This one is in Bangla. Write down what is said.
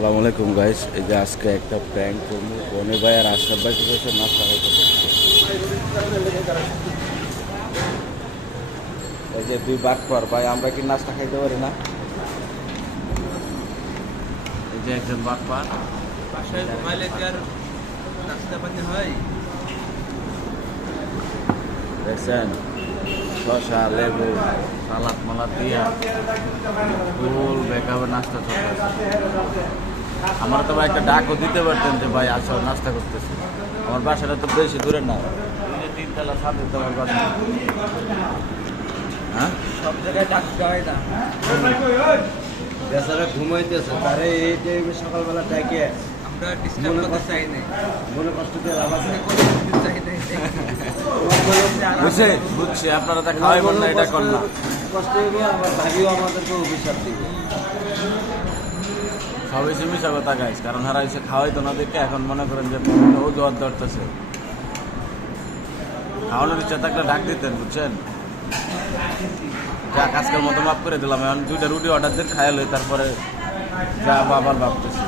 আসসালামু আলাইকুম গাইস। এই যে আজকে একটা প্র্যাঙ্ক করবো, বনে ভাই আর আশরাফ ভাই কি করছে, নাস্তা খাইতে বসছে। এই যে দুই বাট পর ভাই, আমরা কি নাস্তা খাইতে পারি না? এই যে একজন বাট পার বাসায় ঘুমাইলে কি আর নাস্তা পানি হয়? দেখছেন, শসা লেবু সালাদ মালাদ দিয়া ফুল বেকাবে নাস্তা চলতেছে। আমার তো ভাই একটা ডাকও দিতে পারতেন যে ভাই আসো নাস্তা করতেছি। আমার বাসাটা তো বেশি দূরে না, 3 তলা ছাদে তো আমার বাসা। হ্যাঁ, সব জায়গায় ডাকতে হয় না। বেচারা ঘুমাইতেছে, তারে এই যে সকালবেলা ডাকে আমরা ডিস্টার্ব করতে চাই না। মনে কষ্ট দিয়ে লাভ আছে। বুঝছে বুঝছি, আপনারা তা খাওয়াইবেন না, এটা কর না। কষ্ট হইব, আমার ভাবিও আমাদেরকে অভিশাপ দিবে। সবাই সে মিশা কথা গাইস, কারণ হারা এসে খাওয়াই তো না দেখে এখন মনে করেন যে ও জোয়ার ধরতেছে। খাওয়ানোর ইচ্ছা থাকলে ডাক দিতেন, বুঝছেন? যাক, আজকের মতো মাফ করে দিলাম। এখন 2টা রুটি অর্ডার দিয়ে খাইল, তারপরে যা আবার ভাবতেছি।